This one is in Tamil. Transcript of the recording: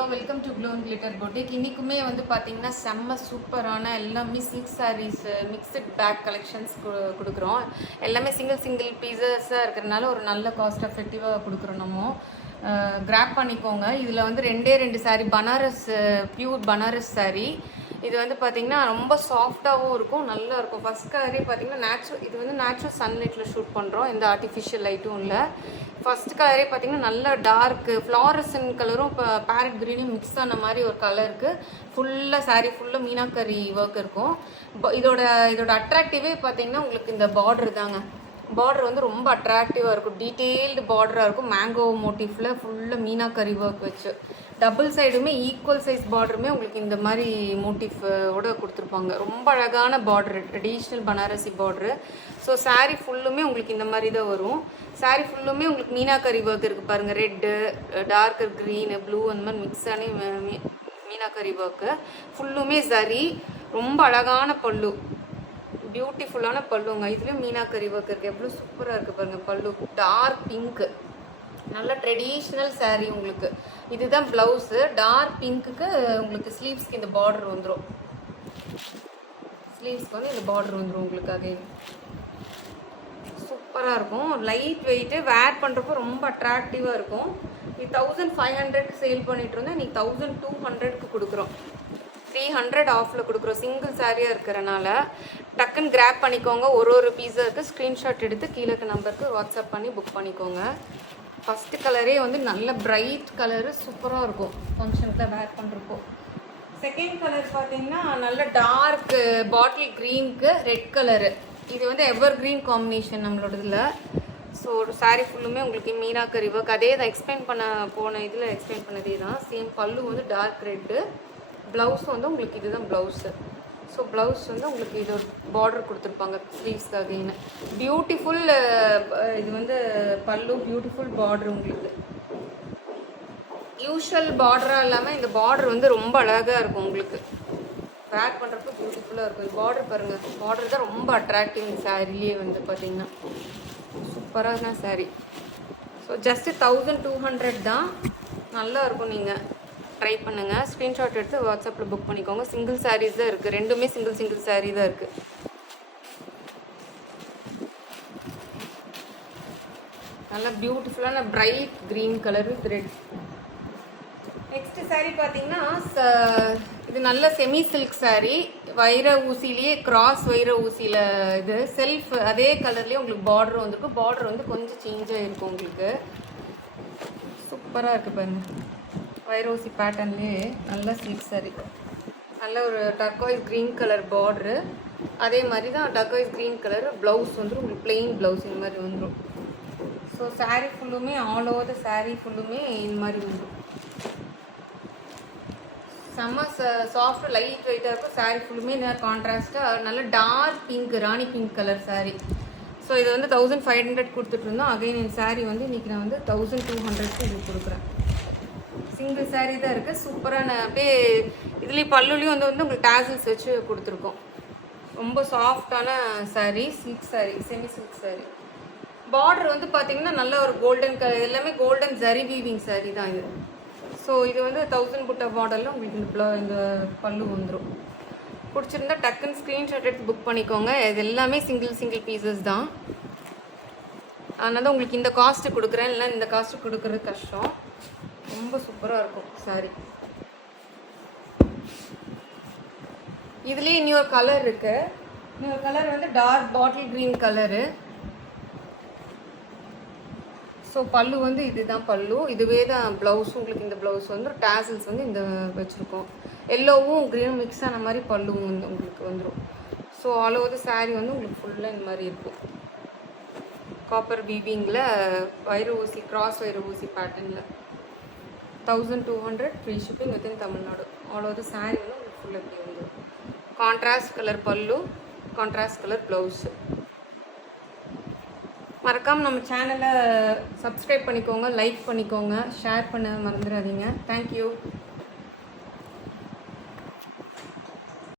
Hello welcome to glow and glitter boutique. இன்றைக்குமே வந்து பார்த்தீங்கன்னா செம்ம சூப்பரான எல்லாமே silk sarees mixed pack collections கொடுக்குறோம். எல்லாமே சிங்கிள் பீசஸாக இருக்கிறதுனால ஒரு நல்ல காஸ்ட் எஃபெக்டிவாக கொடுக்குறோம். நம்ம கிராப் பண்ணிக்கோங்க. இதில் வந்து ரெண்டு சாரீ பனாரஸ், பியூர் பனாரஸ் சாரீ. இது வந்து பார்த்திங்கன்னா ரொம்ப சாஃப்டாகவும் இருக்கும், நல்லா இருக்கும். ஃபஸ்ட் கலரே பார்த்திங்கன்னா இது வந்து நேச்சுரல் சன்லைட்டில் ஷூட் பண்ணுறோம், எந்த ஆர்டிஃபிஷியல் லைட்டும் இல்லை. ஃபஸ்ட் கலரே பார்த்திங்கன்னா நல்ல டார்க்கு ஃப்ளாரசன் கலரும் இப்போ பேரட் க்ரீனும் மிக்ஸ் ஆன மாதிரி ஒரு கலருக்கு ஃபுல்லாக சாரீ ஃபுல்லாக மீனாக்கரி ஒர்க் இருக்கும். இதோட அட்ராக்டிவே பார்த்திங்கன்னா உங்களுக்கு இந்த பார்டர் தாங்க. பார்டர் வந்து ரொம்ப அட்ராக்டிவாக இருக்கும், டீட்டெயில்டு பார்டராக இருக்கும். மேங்கோ மோட்டிஃபில் ஃபுல்லாக மீனாக்கரி ஒர்க் வச்சு டபுள் சைடுமே ஈக்குவல் சைஸ் பார்டருமே உங்களுக்கு இந்த மாதிரி மோட்டிஃபோட கொடுத்துருப்பாங்க. ரொம்ப அழகான border, traditional Banarasi border. So sari ஃபுல்லுமே உங்களுக்கு இந்த மாதிரி தான் வரும். சாரீ ஃபுல்லுமே உங்களுக்கு மீனாக்கரி ஒர்க் இருக்குது பாருங்கள். ரெட்டு, டார்க்கர் க்ரீனு, ப்ளூ அந்த மாதிரி மிக்ஸ் ஆனி மீனாக்கரி ஒர்க்கு ஃபுல்லுமே சரி. ரொம்ப அழகான பல்லு, பியூட்டிஃபுல்லான பல்லுங்க. இதுலேயும் மீனாக்கரி ஒர்க் இருக்குது, எவ்வளோ சூப்பராக இருக்குது பாருங்கள். பல்லு டார்க் பிங்க்கு, நல்ல ட்ரெடிஷ்னல் சாரீ. உங்களுக்கு இதுதான் ப்ளவுஸு. டார்க் பிங்க்குக்கு உங்களுக்கு ஸ்லீவ்ஸ்க்கு இந்த பார்டர் வந்துடும். ஸ்லீவ்ஸ்க்கு வந்து இந்த பார்டர் வந்துடும் உங்களுக்கு. அதே சூப்பராக இருக்கும், லைட் வெயிட்டு, வேர் பண்ணுறப்போ ரொம்ப அட்ராக்டிவாக இருக்கும். இது 1500க்கு சேல் பண்ணிட்டு இருந்தோம், இன்னைக்கு 1200க்கு கொடுக்குறோம். 300 ஆஃபில் கொடுக்குறோம். சிங்கிள் சாரியாக இருக்கிறனால டக்குன்னு கிராப் பண்ணிக்கோங்க. ஒரு பீஸா இருக்குது, ஸ்க்ரீன்ஷாட் எடுத்து கீழே நம்பருக்கு வாட்ஸ்அப் பண்ணி புக் பண்ணிக்கோங்க. ஃபஸ்ட்டு கலரே வந்து நல்ல பிரைட் கலரு, சூப்பராக இருக்கும் ஃபங்க்ஷனுக்கு வேர் பண்ணுறப்போ. செகண்ட் கலர் பார்த்தீங்கன்னா நல்ல டார்க் பாட்டில் க்ரீனுக்கு ரெட் கலரு. இது வந்து எவர் க்ரீன் காம்பினேஷன் நம்மளோட இதில். ஸோ சாரீ ஃபுல்லுமே உங்களுக்கு மீனாக்கரி ஒர்க். அதே தான் எக்ஸ்பிளைன் பண்ண போன இதில் எக்ஸ்பிளைன் பண்ணதே தான். சேம் பல்லு வந்து டார்க் ரெட்டு, ப்ளவுஸ் வந்து உங்களுக்கு இதுதான் ப்ளவுஸு. ஸோ ப்ளவுஸ் வந்து உங்களுக்கு இது ஒரு பார்டர் கொடுத்துருப்பாங்க ஸ்லீவ்ஸ்க்காகன்னு. பியூட்டிஃபுல் இது வந்து பல்லு, பியூட்டிஃபுல் பார்டர். உங்களுக்கு யூஷுவல் பார்டராக இல்லாமல் இந்த பார்டர் வந்து ரொம்ப அழகாக இருக்கும். உங்களுக்கு வேர் பண்ணுறப்போ பியூட்டிஃபுல்லாக இருக்கும். பார்டர் பாருங்கள், பார்டர் தான் ரொம்ப அட்ராக்டிவ் சாரிலேயே வந்து பார்த்திங்கன்னா. சூப்பரான சாரீ. ஸோ ஜஸ்ட்டு 1200 தான், நல்லா இருக்கும். நீங்கள் ட்ரை பண்ணுங்கள், ஸ்க்ரீன்ஷாட் எடுத்து வாட்ஸ்அப்பில் புக் பண்ணிக்கோங்க. சிங்கிள் சாரீஸ் தான் இருக்குது, ரெண்டுமே சிங்கிள் சாரீ தான் இருக்குது. நல்லா பியூட்டிஃபுல்லான bright green colour with red. Next sari பார்த்தீங்கன்னா இது நல்ல செமி சில்க் சாரீ. வைர ஊசிலேயே கிராஸ் வைர ஊசியில் இது செல்ஃப் அதே கலர்லேயே உங்களுக்கு பார்டர் வந்துருக்கு. பார்டர் வந்து கொஞ்சம் சேஞ்ச் ஆகிருக்கும் உங்களுக்கு. சூப்பராக இருக்குது பாருங்கள், வைரோசி பேட்டர்ன்லேயே நல்ல சில்க் சாரீ. நல்ல ஒரு டர்காய்ஸ் க்ரீன் கலர் பார்டரு. அதே மாதிரி தான் டர்காய்ஸ் க்ரீன் கலர் ப்ளவுஸ் வந்துடும் உங்களுக்கு. பிளெயின் ப்ளவுஸ் இந்த மாதிரி வந்துடும். ஸோ சாரீ ஃபுல்லுமே ஆல் ஓவர் த சாரீ ஃபுல்லுமே இந்த மாதிரி வந்துடும். செம்ம சாஃப்ட் லைட் வெயிட்டாக இருக்கும். சாரீ ஃபுல்லுமே இந்த கான்ட்ராஸ்ட்டாக நல்ல டார்க் பிங்க், ராணி பிங்க் கலர் சாரீ. ஸோ இது வந்து 1500 கொடுத்துட்ருந்தோம். அகைன் இந்த சாரீ வந்து இன்றைக்கி நான் வந்து 1200க்கு இது கொடுக்குறேன். சிங்கிள் சாரீ தான் இருக்குது. சூப்பரான அப்படியே இதுலேயும் பல்லுலேயும் வந்து உங்களுக்கு டேசல்ஸ் வச்சு கொடுத்துருக்கோம். ரொம்ப சாஃப்டான sari, silk sari, semi silk sari. Border வந்து பார்த்திங்கன்னா நல்ல ஒரு கோல்டன் கலர், எல்லாமே கோல்டன் ஜரி வீவிங் சாரீ தான் இது. ஸோ இது வந்து 1000 புட்டா மாடலில் உங்களுக்கு இந்த பல்லு வந்துடும். பிடிச்சிருந்தா டக்குன்னு ஸ்க்ரீன்ஷாட் எடுத்து புக் பண்ணிக்கோங்க. இது எல்லாமே சிங்கிள் பீசஸ் தான், அதனால தான் உங்களுக்கு இந்த காஸ்ட்டு கொடுக்குறேன். இல்லைனா இந்த காஸ்ட்டு கொடுக்குறது கஷ்டம். ரொம்ப சூப்பராக இருக்கும் சாரீ. இதுலேயே இன்னொரு கலர் இருக்குது. இன்னொரு கலர் வந்து dark bottle green colour. So பல்லு வந்து இதுதான் பல்லு, இதுவே தான் ப்ளவுஸும். உங்களுக்கு இந்த ப்ளவுஸ் வந்து டேசல்ஸ் வந்து இந்த வச்சுருக்கோம். எல்லோவும் க்ரீனும் மிக்ஸ் ஆன மாதிரி பல்லுவும் வந்து உங்களுக்கு வந்துடும். So all over the sari வந்து உங்களுக்கு ஃபுல்லாக இந்த மாதிரி இருக்கும். காப்பர் வீவிங்கில் வைர ஊசி, கிராஸ் வைர ஊசி பேட்டர்னில் 1200 free shipping within Tamil Nadu. All over the sari வந்து உங்களுக்கு ஃபுல்லாக இப்படி வந்துடும். கான்ட்ராஸ்ட் கலர் பல்லு, கான்ட்ராஸ்ட் கலர் ப்ளவுஸு. மறக்காமல் நம்ம சேனலை சப்ஸ்கிரைப் பண்ணிக்கோங்க, லைக் பண்ணிக்கோங்க, ஷேர் பண்ண மறந்துடாதீங்க. தேங்க்யூ.